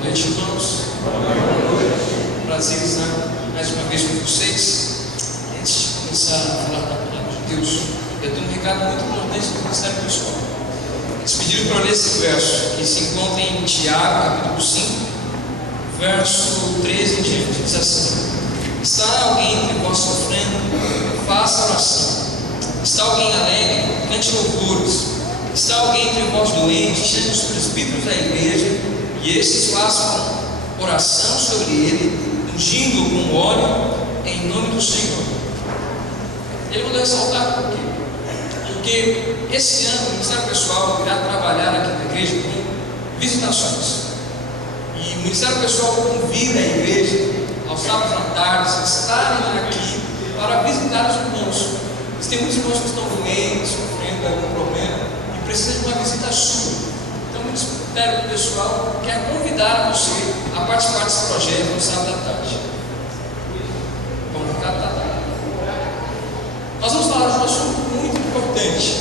Boa noite, irmãos. Prazer estar mais uma vez com vocês. Antes de começar a falar da palavra de Deus, eu tenho um recado muito importante do Ministério Pessoal. Eles pediram para eu ler esse verso, que se encontra em Tiago, capítulo 5, verso 13 em diante. Diz assim: está alguém entre vós sofrendo? Faça oração. Está alguém alegre? Cante louvores. Está alguém entre vós doente? Chame os presbíteros da igreja, e estes façam oração sobre ele, ungindo com óleo em nome do Senhor. Ele mandou ressaltar por quê? Porque esse ano o Ministério Pessoal irá trabalhar aqui na igreja com visitações. E o Ministério Pessoal convida a igreja aos sábados à tarde a estarem aqui para visitar os irmãos. Tem muitos irmãos que estão doentes, sofrendo algum problema e precisam de uma visita sua. Então o Ministério Pessoal quer convidar você a participar desse projeto no sábado à tarde. Vamos ficar à tarde. Nós vamos falar de um assunto muito importante.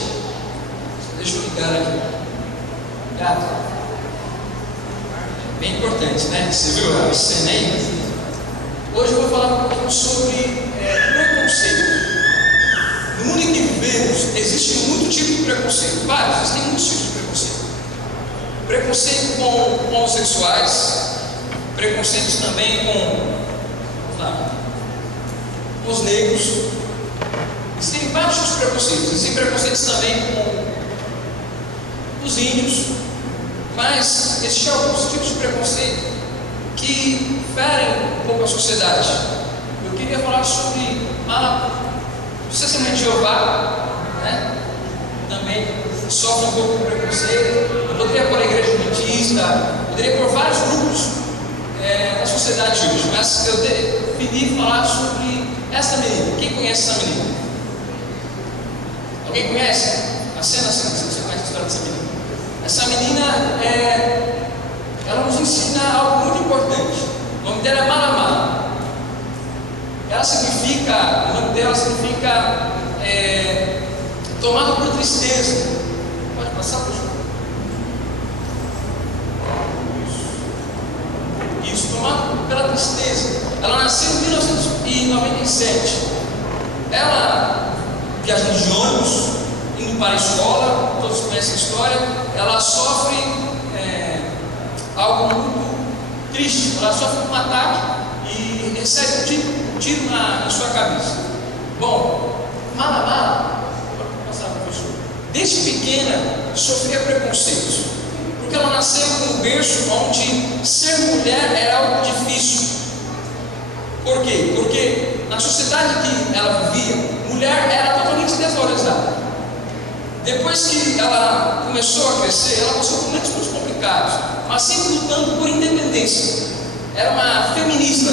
Deixa eu ligar aqui. Gato. Bem importante, né? Você viu a cena aí? Hoje eu vou falar um pouquinho sobre preconceito. No mundo em que vivemos, existe muito tipo de preconceito. Vários, existem muitos tipos de preconceito. Preconceito com homossexuais, preconceitos também com os negros. Existem vários tipos de preconceitos. Existem preconceitos também com os índios. Mas existem alguns tipos de preconceito que ferem um pouco a sociedade. Eu queria falar sobre você semente de Jeová, né? Também sofre um pouco de preconceito. Eu poderia pôr a igreja adventista, poderia pôr vários grupos na sociedade hoje, mas eu decidi falar sobre essa menina. Quem conhece essa menina? Alguém conhece? A cena, você conhece a história dessa menina? Essa menina, ela nos ensina algo muito importante. O nome dela é Malamala. O nome dela significa tomado por tristeza. Pode passar, por favor. Isso, tomado pela tristeza. Ela nasceu em 1997. Ela, viajando de ônibus, indo para a escola, todos conhecem a história, ela sofre algo muito triste. Ela sofre um ataque e recebe um tiro na sua cabeça. Bom, Malamala, passar, professor, desde pequena sofria preconceitos, porque ela nasceu num berço onde ser mulher era algo difícil. Por quê? Porque na sociedade que ela vivia, mulher era totalmente desvalorizada. Depois que ela começou a crescer, ela passou por momentos muito complicados, mas sempre lutando por independência. Era uma feminista,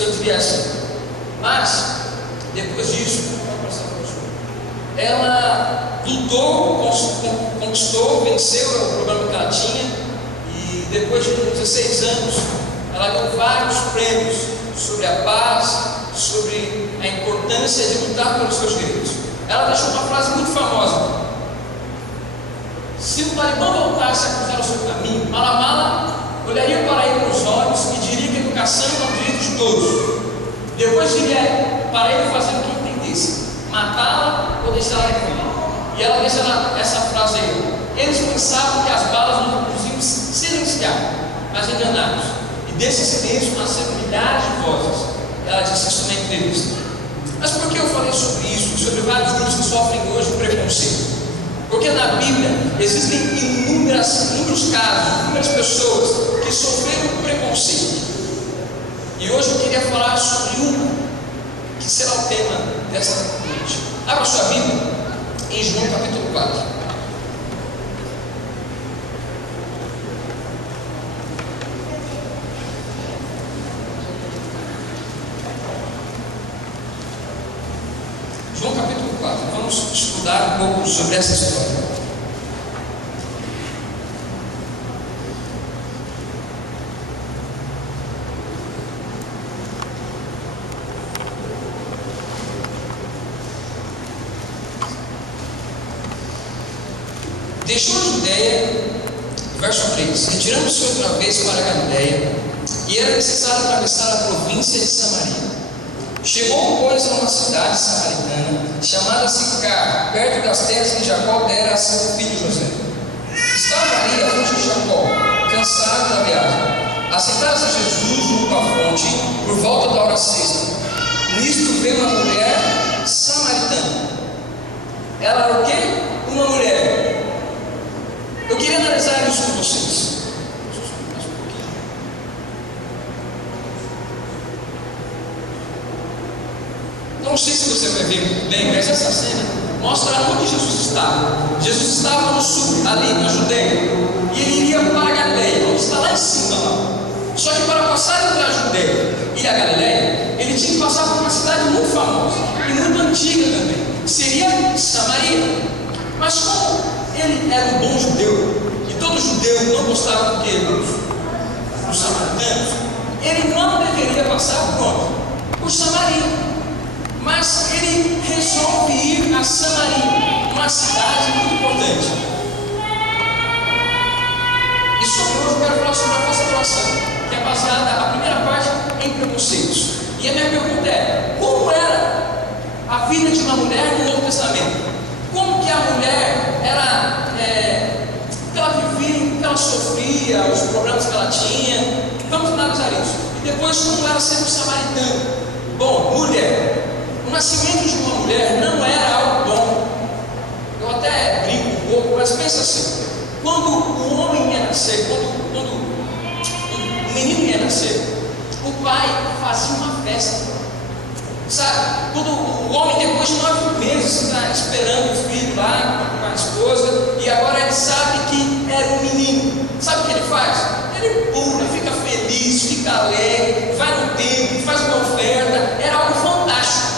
eu diria assim. Mas, depois disso, ela lutou, conquistou, venceu o problema que ela tinha. E depois de 16 anos, ela ganhou vários prêmios sobre a paz, sobre a importância de lutar pelos seus direitos. Ela deixou uma frase muito famosa: se o Talibã voltasse a cruzar o seu caminho, Malamala olharia para ele nos olhos e diria que a educação é um direito de todos. Depois diria para ele fazer o que entendesse: matá-la ou deixá-la viver. E ela deixa essa frase aí: eles pensavam que as balas nos iam silenciar, mas enganados. E desse silêncio nasceram milhares de vozes. Ela disse isso na entrevista. Mas por que eu falei sobre isso, sobre vários grupos que sofrem hoje preconceito? Porque na Bíblia existem inúmeros casos, inúmeras pessoas que sofreram preconceito. E hoje eu queria falar sobre uma, que será o tema dessa noite. Abra sua Bíblia em João capítulo 4. João capítulo 4. Vamos estudar um pouco sobre essa história. Deixou a Judeia Verso 3: Retirando-se outra vez para a Galiléia, e era necessário atravessar a província de Samaria. Chegou, pois, a uma cidade samaritana, chamada Sicar, perto das terras que Jacó dera a seu filho José. Estava Maria, a fonte de Jacó, cansada da viagem. Assentara-se Jesus junto à fonte, por volta da hora sexta. Nisto veio uma mulher samaritana. Ela era o quê? Uma mulher. Eu queria analisar isso com vocês. Não sei se você vai ver bem, mas essa cena mostra onde Jesus estava. Jesus estava no sul, ali na Judeia, e ele iria para a Galiléia, onde está lá em cima. Lá. Só que para passar entre a Judeia e a Galiléia, ele tinha que passar por uma cidade muito famosa e muito antiga também. Seria Samaria. Mas como ele era um bom judeu, e todo judeu não gostava do que os samaritanos, ele não deveria passar por onde? Por Samaria. Mas ele resolve ir a Samaria, uma cidade muito importante. E sobre hoje eu quero falar sobre a falsa adoração, que é baseada, a primeira parte, em preconceitos. E a minha pergunta é: como era a vida de uma mulher no Novo Testamento? Como que a mulher era, que ela vivia, que ela sofria, os problemas que ela tinha? Vamos analisar isso. E depois, como era sendo samaritana? Bom, mulher. O nascimento de uma mulher não era algo bom. Eu até brinco um pouco, mas pensa assim: quando o homem ia nascer, quando o menino ia nascer, o pai fazia uma festa. Sabe? Quando o homem, depois de 9 meses, está esperando o filho lá com a esposa, e agora ele sabe que era um menino, sabe o que ele faz? Ele pula, fica feliz, fica alegre, vai no templo, faz uma oferta, era algo fantástico.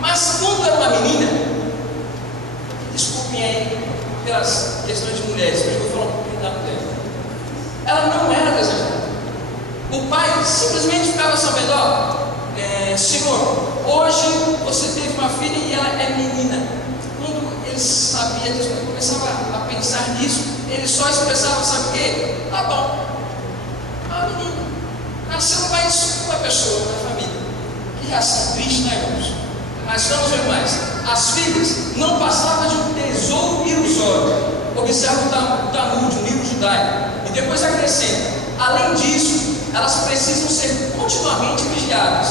Mas quando era uma menina, desculpem aí pelas questões de mulheres, mas eu vou falar um pouquinho da mulher. Ela não era desejada. O pai simplesmente ficava sabendo: ó, Senhor, hoje você teve uma filha e ela é menina. Quando ele sabia disso, quando começava a pensar nisso, ele só expressava: sabe o quê? Tá bom, uma menina nasceu mais uma pessoa na família. Que reação triste, né, irmãos? Mas vamos ver mais. As filhas não passavam de um tesouro ilusório. Observa o Talmud, o livro judaico. E depois acrescenta: além disso, elas precisam ser continuamente vigiadas.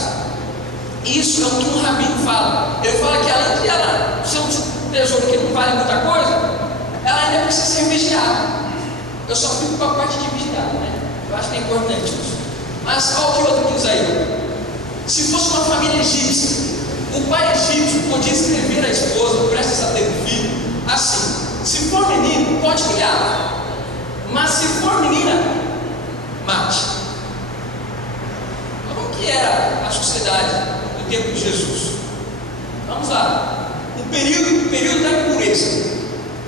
Isso é o que um rabino fala. Ele fala que além de ela ser um tesouro que não vale muita coisa, ela ainda precisa ser vigiada. Eu só fico com a parte de vigiada, né? Eu acho que é importante isso. Mas olha o que outro diz aí. Se fosse uma família egípcia, o pai egípcio podia escrever à esposa, prestes a ter um filho, assim: se for menino, pode criar, mas se for menina, mate. Como que era a sociedade do tempo de Jesus? Vamos lá. O período da impureza.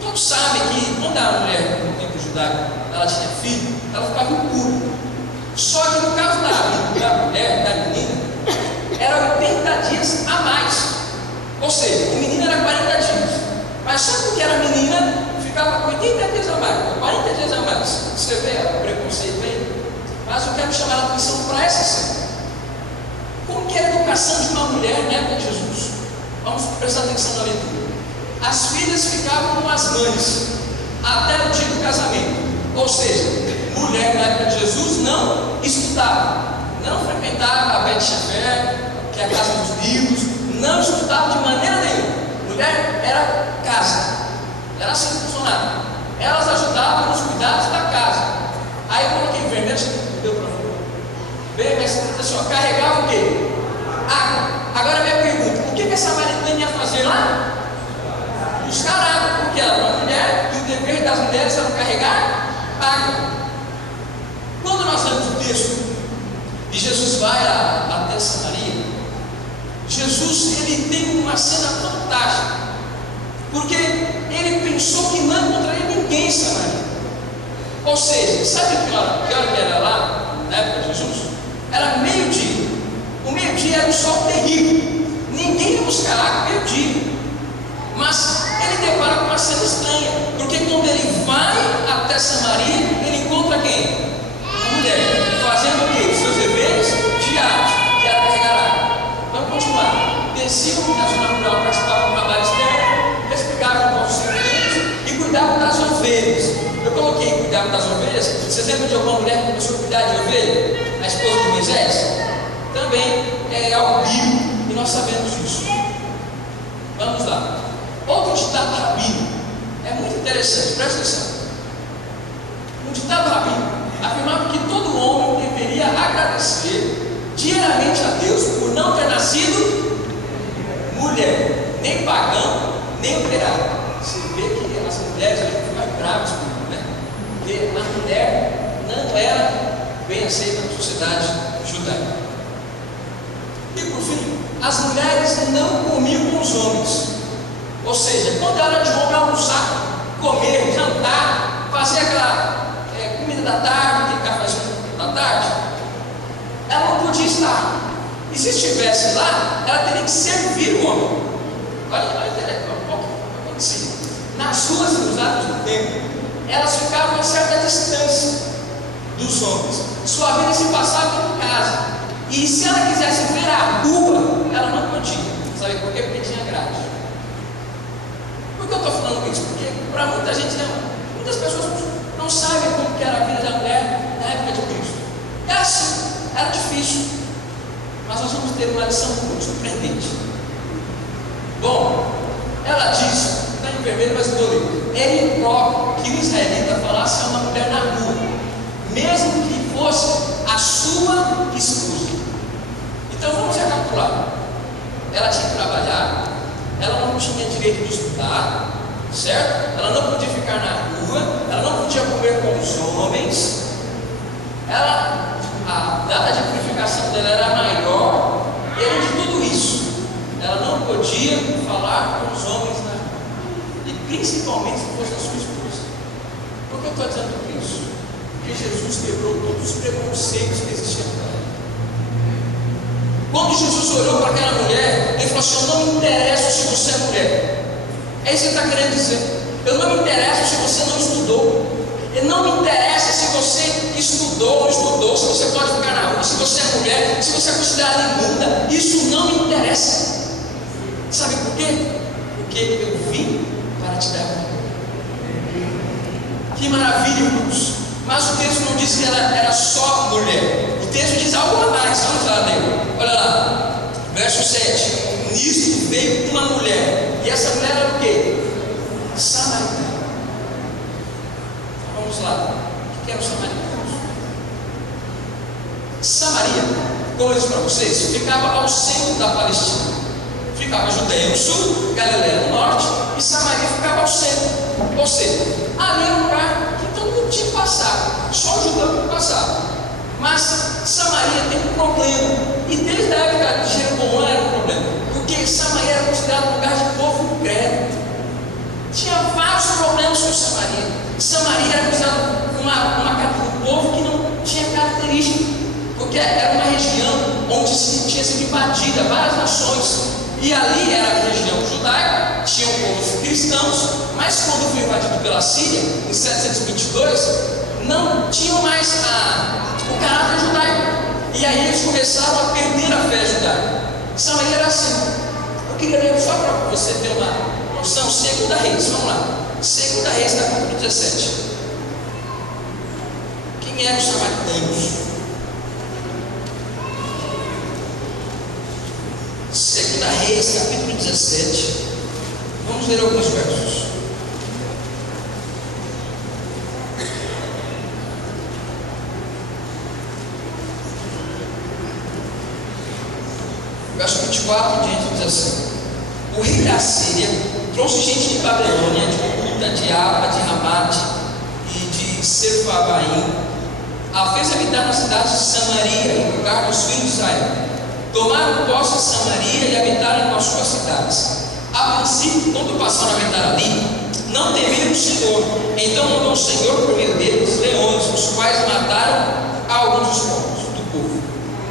Todos sabem que quando a mulher, no tempo judaico, ela tinha filho, ela ficava impura. Só que no caso da mulher, da menina, era 80 dias a mais. Ou seja, o menino era 40 dias. Mas só porque era menina, ficava 80 dias a mais, 40 dias a mais. Você vê o preconceito aí? Mas eu quero chamar a atenção para essa cena. Como que era a educação de uma mulher na época de Jesus? Vamos prestar atenção na leitura. As filhas ficavam com as mães até o dia do casamento. Ou seja, mulher na época de Jesus não estudava, não frequentava a Beth Shefer, que é a casa dos livros, não estudava de maneira nenhuma. Mulher era casa, era assim que funcionava. Elas ajudavam nos cuidados da casa. Aí eu coloquei em vermelho, você deu para ver. Bem, mas assim, ó, carregava o quê? Água. Agora a minha pergunta: o que essa samaritana ia fazer lá? Buscar água, porque ela era uma mulher e o dever das mulheres era carregar água. Quando nós lemos o texto e Jesus vai até Samaria, Jesus ele tem uma cena fantástica, porque ele pensou que não encontraria ninguém em Samaria. Ou seja, sabe que hora que era lá, na época de Jesus? Era meio-dia. O meio-dia era um sol terrível, ninguém ia buscar água meio-dia. Mas ele depara com uma cena estranha, porque quando ele vai até Samaria, ele encontra quem? A mulher, fazendo o quê? Seus deveres diários, que era carregar água. Vamos continuar. Desciam na zona rural, participavam do trabalho externo, explicavam com os serventes e cuidavam das ovelhas. Eu coloquei cuidar das ovelhas. Vocês lembram de alguma mulher que começou a cuidar de ovelha? A esposa de Moisés? Também é algo bíblico e nós sabemos disso. Vamos lá. Outro ditado rabínico é muito interessante, presta atenção. Um ditado rabínico afirmava que todo homem deveria agradecer diariamente a Deus por não ter nascido mulher, nem pagão, nem operário. Você vê que as mulheres ficam bravas com isso, né? Porque a mulher não era bem aceita na sociedade judaica. E por fim, as mulheres não comiam com os homens. Ou seja, quando era de homem almoçar, comer, jantar, fazer aquela comida da tarde, aquele cafezinho da tarde, ela não podia estar. E se estivesse lá, ela teria que servir o homem. Olha o que acontecia. Nas ruas e nos atos do templo, elas ficavam a certa distância dos homens. Sua vida se passava em casa. E se ela quisesse ver a rua, ela não podia. Sabe por quê? Porque tinha grade. Por que eu estou falando isso? Porque para muita gente, muitas pessoas não sabem como que era a vida da mulher na época de Cristo. É assim, era difícil. Mas nós vamos ter uma lição muito surpreendente. Bom, ela diz, está em vermelho, mas vou ler. É impróprio que o israelita falasse a uma mulher na rua, mesmo que fosse a sua esposa. Então vamos recapitular. Ela tinha que trabalhar, ela não tinha direito de estudar, certo? Ela não podia ficar na rua, ela não podia comer com os homens. A data de purificação dela era maior, e além de tudo isso, ela não podia falar com os homens na rua, e principalmente se fosse a sua esposa. Por que eu estou dizendo isso? Porque Jesus quebrou todos os preconceitos que existiam para ela. Quando Jesus olhou para aquela mulher, ele falou assim: eu não me interesso se você é mulher. É isso que ele está querendo dizer. Eu não me interesso se você não estudou. Ele não me interessa se você estudou ou não estudou, se você pode ficar na rua, se você é mulher, se você é considerada imunda. Isso não me interessa. Sabe por quê? Porque eu vim para te dar vida. Que maravilha, irmãos. Mas o texto não diz que ela era só mulher. O texto diz algo a mais. Vamos lá, ler. Olha lá, verso 7. Nisto veio uma mulher. E essa mulher era o quê? Samaritana. Vamos lá. O que eram os samaritanos? Samaria, como eu disse para vocês, ficava ao centro da Palestina. Ficava a Judeia no sul, Galileia no norte, e Samaria ficava ao centro. Ou seja, ali era um lugar que todo mundo tinha que passar, só o judeu que passava. Mas Samaria tem um problema, e desde a época de Jeroboão era um problema, porque Samaria era considerado um lugar de povo incrédulo. Tinha vários problemas com Samaria. Samaria era considerado um povo que não tinha característica, porque era uma região onde tinha sido invadida várias nações. E ali era a região judaica, tinham povos cristãos, mas quando foi invadido pela Síria, em 722, não tinham mais o caráter judaico. E aí eles começaram a perder a fé judaica. Samaria era assim. Eu queria ler só para você ter uma noção. 2 Reis, vamos lá. 2 Reis, capítulo 17. Quem eram os samaritanos? 2 Reis, capítulo 17. Vamos ler alguns versos. Verso 24 em diante diz assim: o rei da Síria trouxe gente de Babilônia, de Cuta, de Aba, de Ramate e de Sepharvaim, a fez habitar na cidade de Samaria, em lugar dos filhos de Israel. Tomaram posse de Samaria e habitaram com as suas cidades. A princípio, quando passaram a habitar ali, não temeram o Senhor. Então mandou o Senhor por meio deles leões, os quais mataram alguns dos povos do povo.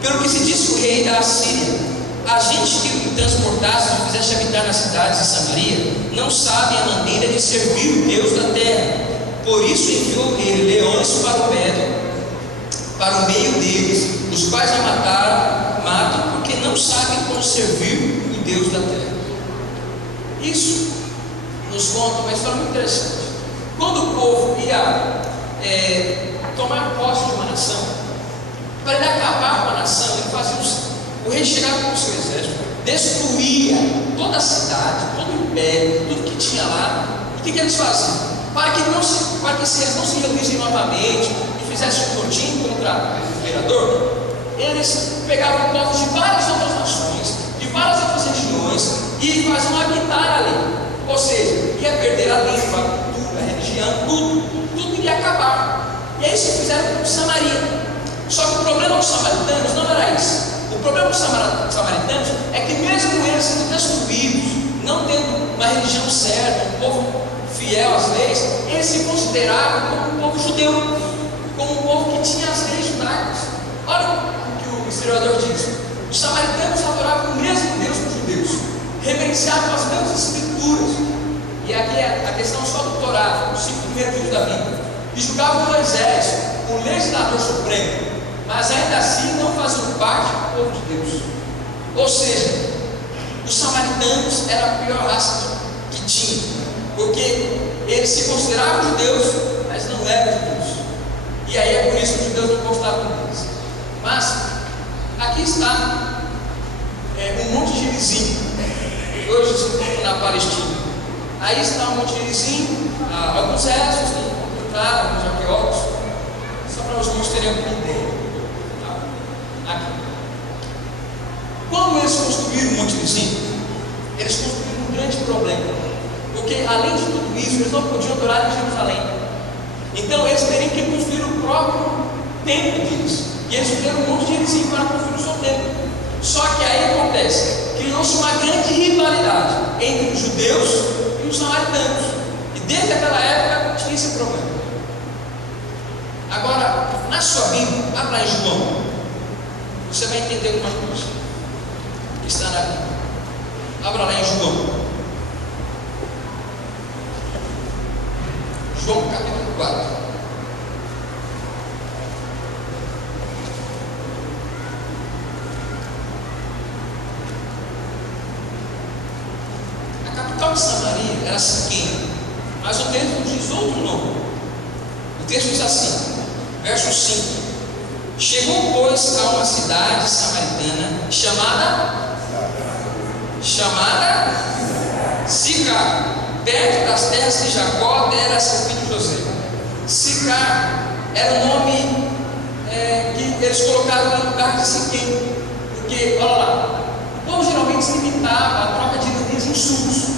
Pelo que se disse o rei da Assíria: a gente que o transportasse e o fizesse habitar nas cidades de Samaria, não sabe a maneira de servir o Deus da terra. Por isso enviou ele leões para o meio deles, os quais a matam, porque não sabem como servir o Deus da terra. Isso nos conta uma história muito interessante. Quando o povo ia tomar posse de uma nação, para ele acabar com a nação, ele fazia o rei chegava com o seu exército, destruía toda a cidade, todo o império, tudo que tinha lá. E o que eles faziam? Para que eles não se reunissem novamente e fizessem um motim contra o imperador, eles pegavam povos de várias outras nações, de várias outras regiões, e faziam habitar ali. Ou seja, ia perder a língua, a cultura, a religião, tudo iria acabar. E é isso que fizeram com Samaria. Só que o problema dos samaritanos não era isso. O problema dos samaritanos é que, mesmo eles sendo destruídos, não tendo uma religião certa, um povo fiel às leis, eles se consideravam como um povo judeu, como um povo que tinha as leis judaicas. Olha o que o historiador diz: os samaritanos adoravam o mesmo Deus que os judeus, reverenciavam as mesmas escrituras, e aqui é a questão só do Torá, os 5 primeiros livros da Bíblia, e julgavam Moisés, o legislador supremo, mas ainda assim não faziam parte do povo de Deus. Ou seja, os samaritanos eram a pior raça que tinha, porque eles se consideravam judeus, mas não eram judeus. E aí é por isso que os judeus não gostavam deles. Mas aqui está um monte de Gerizim, que hoje se encontra na Palestina. Aí está um monte de Gerizim, alguns restos encontraram, alguns arqueólogos, só para os irmãos terem uma ideia. Aqui. Quando eles construíram o Monte Gerizim, eles construíram um grande problema, porque além de tudo isso, eles não podiam adorar em Jerusalém. Então eles teriam que construir o próprio templo deles, e eles fizeram um Monte Gerizim para construir o seu templo. Só que aí acontece, criou-se uma grande rivalidade entre os judeus e os samaritanos, e desde aquela época tinha esse problema. Agora, na sua Bíblia, abra em João, você vai entender alguma coisa que está na Bíblia. Abra lá em João. João capítulo 4. A capital de Samaria era Siquém, mas o texto diz outro nome. O texto diz assim, verso 5: chegou, pois, a uma cidade samaritana chamada Sicar, perto das terras que Jacó dera a seu filho José. Sicar era o nome que eles colocaram no lugar de Siquém, porque, olha lá, o povo geralmente se limitava à troca de insultos.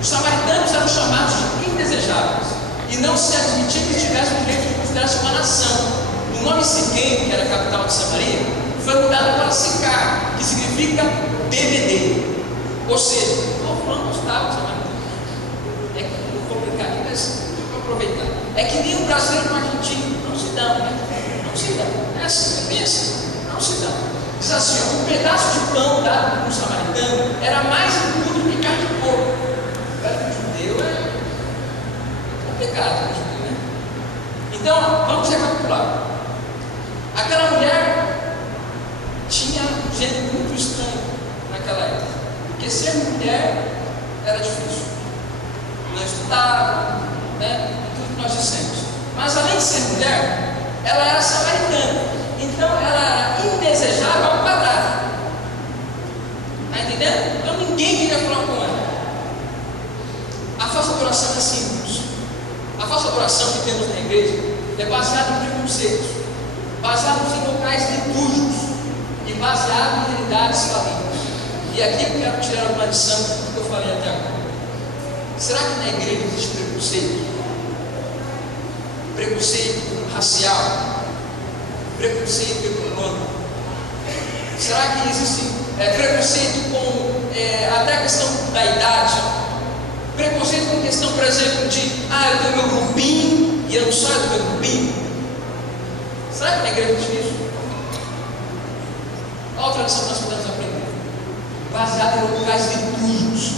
Os samaritanos eram chamados de indesejáveis, e não se admitia que eles tivessem o direito de considerar-se uma nação. O nome Siquém, que era a capital de Samaria, foi mudado para Sicar, que significa BBD. Ou seja, o povo não gostava de Samaria. É que não vou complicar aqui, mas vou aproveitar. É que nem o brasileiro com o argentino não se dão, né? Não se dão. É assim, pensa, não se dão. Diz assim: ó, um pedaço de pão dado por um samaritano era mais impuro que carne de porco. Para o judeu é complicado, né? Então, vamos recapitular. Aquela mulher tinha um jeito muito estranho naquela época, porque ser mulher era difícil, não estudava, né? Tudo que nós dissemos. Mas além de ser mulher, ela era samaritana, então ela era indesejável ao quadrado. Está entendendo? Então ninguém queria falar com ela. A falsa adoração é simples. A falsa adoração que temos na igreja é baseada em preconceitos, baseados em locais litúrgicos e baseado em realidades falíveis. E aqui eu quero tirar uma lição do que eu falei até agora. Será que na igreja existe preconceito? Preconceito racial? Preconceito econômico? Será que existe preconceito com até a questão da idade? Preconceito com questão, por exemplo, de eu tenho meu grupinho e eu não saio do meu grupinho? Será que na igreja existe isso? Qual outra lição nós podemos aprender? realizada em locais litúrgicos.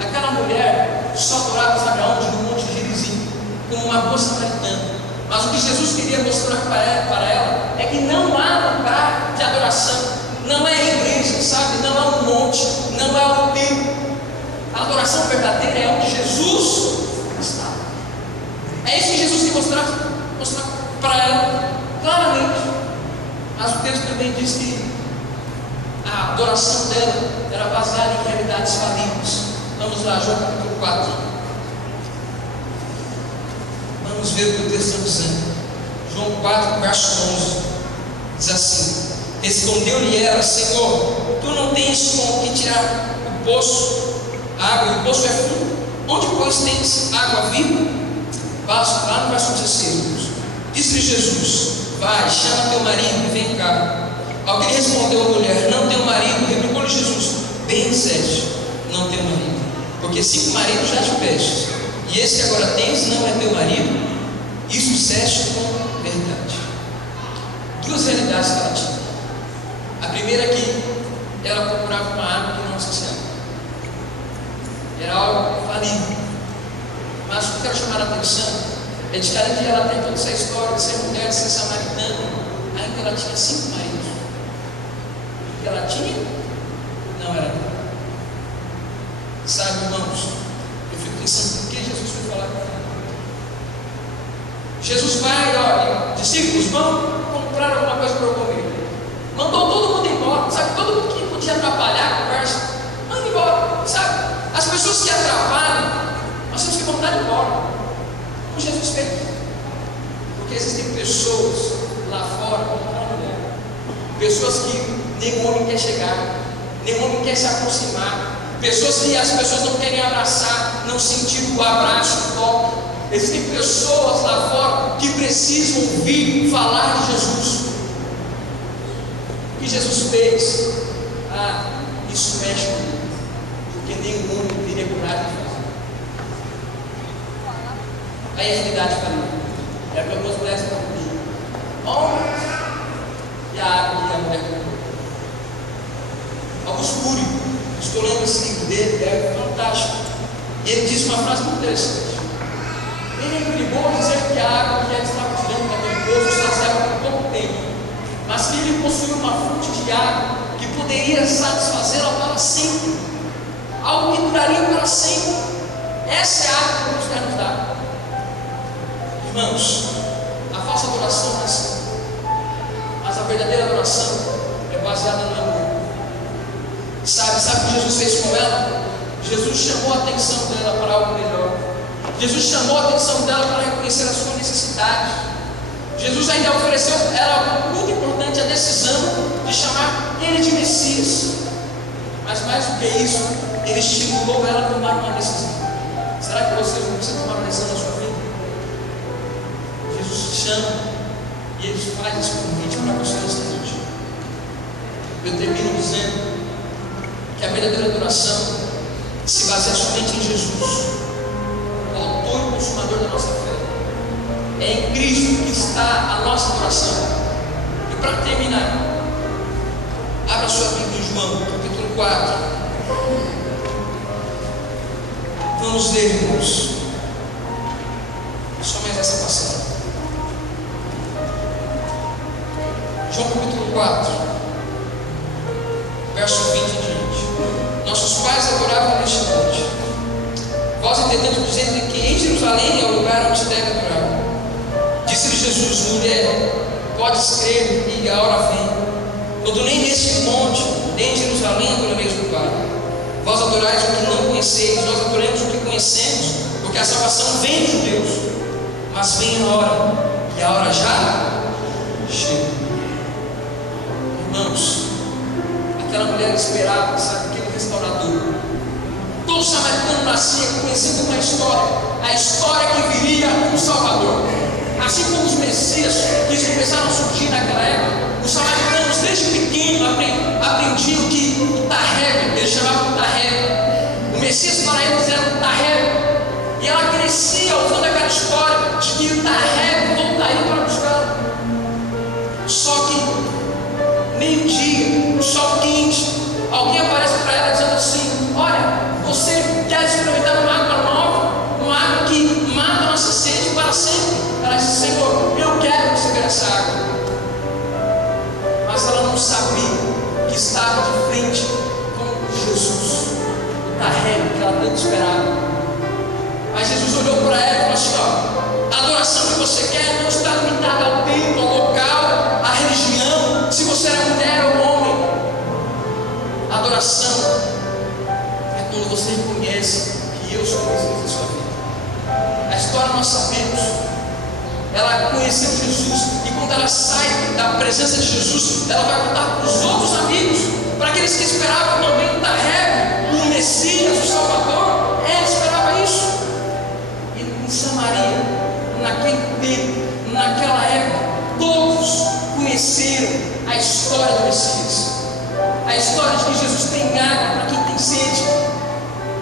Aquela mulher só adorava, sabe aonde? No Monte Gerizim, como uma boa samaritana. Mas o que Jesus queria mostrar para ela é que não há lugar de adoração, não é a igreja, sabe? Não é um monte, não é um templo. A adoração verdadeira é onde Jesus está. É isso que Jesus quer mostrar para ela claramente. Mas o texto também diz que a adoração dela era baseada em realidades falíveis. Vamos lá, João capítulo 4. Vamos ver o que o texto está dizendo. João 4, verso 11. Diz assim: respondeu-lhe ela: Senhor, tu não tens com que tirar o poço, a água, e o poço é fundo. Onde, pois, tens água viva? Lá no verso 16. Disse-lhe Jesus: vai, chama teu marido e vem cá. Ao que lhe respondeu a mulher: não tenho marido. Replicou-lhe Jesus: bem disseste, não tenho marido, porque 5 maridos já tiveste, e esse que agora tens não é teu marido. Isso disseste com verdade. 2 realidades que ela tinha. A primeira é que ela procurava uma água que não saciava. Era algo falível. Mas o que eu quero chamar a atenção é de que além de ela ter toda essa história de ser mulher, de ser samaritana, ainda ela tinha 5 maridos. O que ela tinha não era nada. Sabe, irmãos, eu fico pensando por que Jesus foi falar com ela. Jesus vai, olha, discípulos, vão comprar alguma coisa para eu comer. Mandou todo mundo embora, sabe? Todo mundo que podia atrapalhar a conversa, manda embora, sabe? As pessoas que atrapalham, nós temos que mandar embora. Como Jesus fez. Porque existem pessoas lá fora, pessoas que nenhum homem quer chegar, nenhum homem quer se aproximar, pessoas que as pessoas não querem abraçar, não sentir o abraço, o toque. Existem pessoas lá fora que precisam ouvir falar de Jesus. O que Jesus fez? Isso mexe comigo, porque nenhum homem teria coragem de fazer. Aí a realidade para mim é para algumas mulheres que estão homens e a água que a mulher comprou. Augusto Cury, estou lendo esse livro dele, é fantástico. E ele diz uma frase muito interessante. Ele é perigoso dizer que a água que ele estava tirando daquele poço só serve por pouco tempo, mas que ele possuía uma fonte de água que poderia satisfazê-la para sempre, algo que duraria para sempre. Essa é a água que Deus quer nos dar. Irmãos, a falsa adoração é assim, mas a verdadeira adoração é baseada no amor. Sabe o que Jesus fez com ela? Jesus chamou a atenção dela para algo melhor. Jesus chamou a atenção dela para reconhecer a sua necessidade. Jesus ainda ofereceu a ela algo muito importante, a decisão de chamar ele de Messias. Mas mais do que isso, ele estimulou ela a tomar uma decisão. Será que você não precisa tomar uma decisão na sua vida? Jesus te chama e ele faz esse convite para você nesta noite. Eu termino dizendo que a verdadeira adoração se baseia somente em Jesus, o autor e consumador da nossa fé. É em Cristo que está a nossa adoração. E para terminar, abra sua Bíblia em João, capítulo 4. Vamos ler, irmãos, só mais essa passagem. João capítulo 4, verso 20 em diante. Nossos pais adoravam neste monte. Vós entendemos dizendo que em Jerusalém é o lugar onde deve adorar. Disse-lhe Jesus: mulher, podes crer e a hora vem, quando nem neste monte, nem em Jerusalém adorareis o Pai. Vós adorais o que não conheceis, nós adoramos o que conhecemos, porque a salvação vem dos judeus. Mas vem a hora, e a hora já chega. Irmãos, aquela mulher esperava, sabe, aquele restaurador. Todo samaritano nascia conhecendo uma história, a história que viria um Salvador. Assim como os Messias que começaram a surgir naquela época, os samaritanos desde pequeno aprendiam que o Tareb, eles chamavam de Tareb. O Messias para eles era o Tareb. E ela crescia ouvindo aquela história de que o Tareb voltaria para buscar. Só que meio-dia, sol quente, alguém aparece para ela dizendo assim: quando ela sai da presença de Jesus, ela vai contar para os outros amigos, para aqueles que esperavam também o Tarrego, o Messias, o Salvador. Ela esperava isso. E em Samaria, naquele tempo, naquela época, todos conheceram a história do Messias, a história de que Jesus tem água para quem tem sede.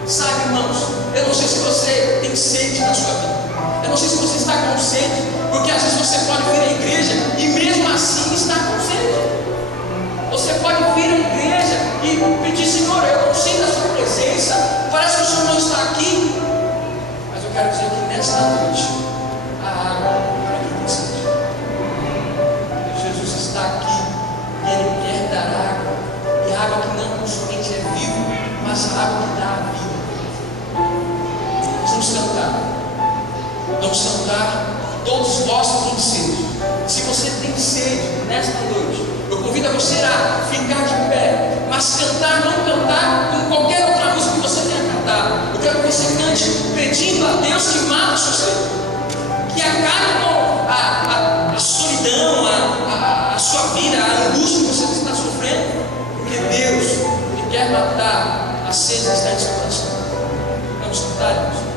Sabe, irmãos, eu não sei se você tem sede na sua vida, eu não sei se você está com sede, porque às vezes você pode vir à igreja e mesmo assim está com sede. Você pode vir à igreja e pedir: Senhor, eu não sinto a sua presença, parece que o Senhor não está aqui. Mas eu quero dizer que nesta noite a água para quem tem sede. Jesus está aqui e Ele quer dar água, e água que não somente é viva, mas a água que dá a vida. Vamos cantar. Vamos cantar. Todos vós que têm sede. Se você tem sede nesta noite, eu convido a você a ficar de pé, mas cantar, não cantar com qualquer outra música que você tenha cantado. Eu quero que você cante pedindo a Deus que mata a sua sede, que acabe com a solidão, a sua vida, a angústia que você está sofrendo, porque Deus, Ele quer matar a sede que está em seu coração. Vamos cantar, irmãos.